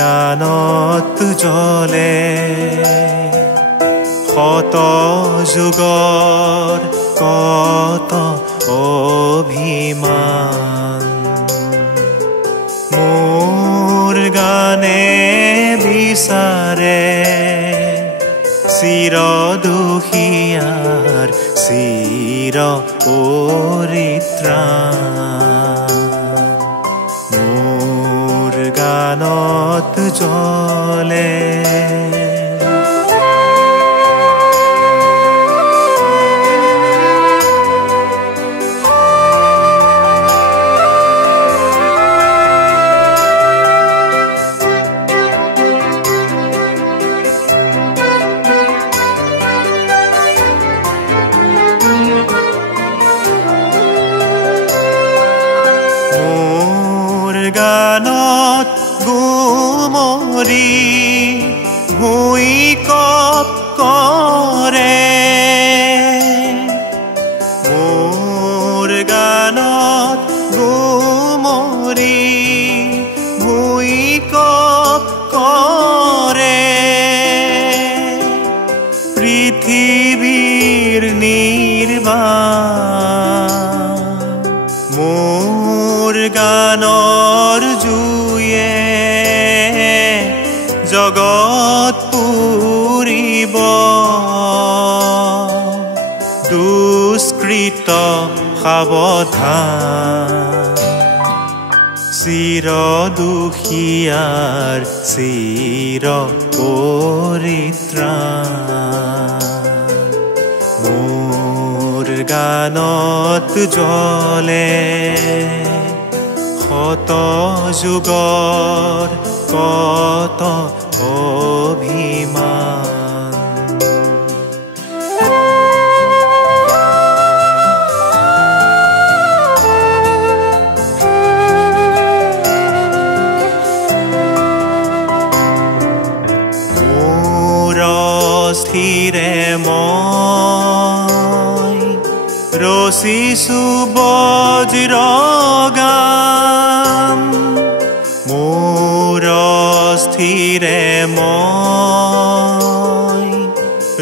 গানত জ্বলে শত যুগৰ কত অভিমান মোৰ গানে বিচাৰে চিৰ দুখীয়াৰ চিৰ পৰিত্ৰাণ মোৰ গানত জ্বলে গানত গুমৰি ভূঁইকঁপ কৰে মোৰ গানত গুমৰি ভূঁইকঁপ কৰে পৃথিৱীৰ নিৰ্বাণ মোৰ গানৰ জুয়ে জগত পুৰিব দুষ্কৃত সাৱধান চিৰ দুখীয়াৰ চিৰ পৰিত্ৰাণ মোৰ গানত জ্বলে শত যুগৰ কত অভিমান মোৰ স্থিৰে মই ৰচিছো বজ্ৰগান মোৰ স্থিৰে মই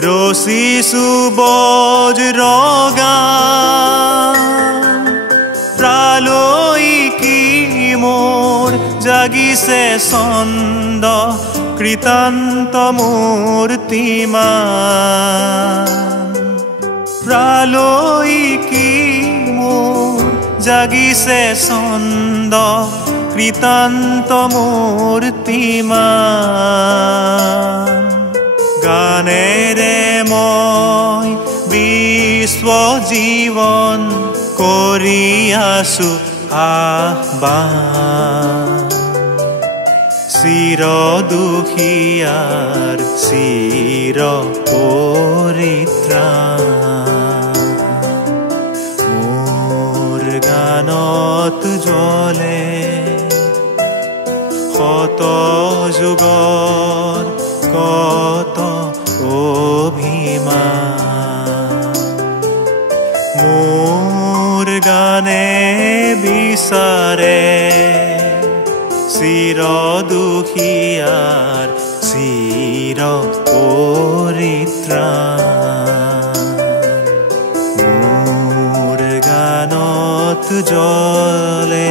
ৰচিছো বজ্ৰগান প্ৰালৈকি মোৰ জাগিছে ছন্দ কৃতান্ত মূৰ্তিমান প্ৰালৈকি মোৰ জাগিছে ছন্দ কৃতান্ত মূৰ্তিমান গানেৰে মই বিশ্ব জীৱন কৰি আছো আহ্বান চিৰ দুখীয়াৰ চিৰ পৰিত্ৰাণ মোৰ গানত জ্বলে শত যুগৰ কত অভিমান মোৰ গানে বিচাৰে চিৰ দুখীয়াৰ চিৰ পৰিত্ৰাণ মোৰ গানত জ্বলে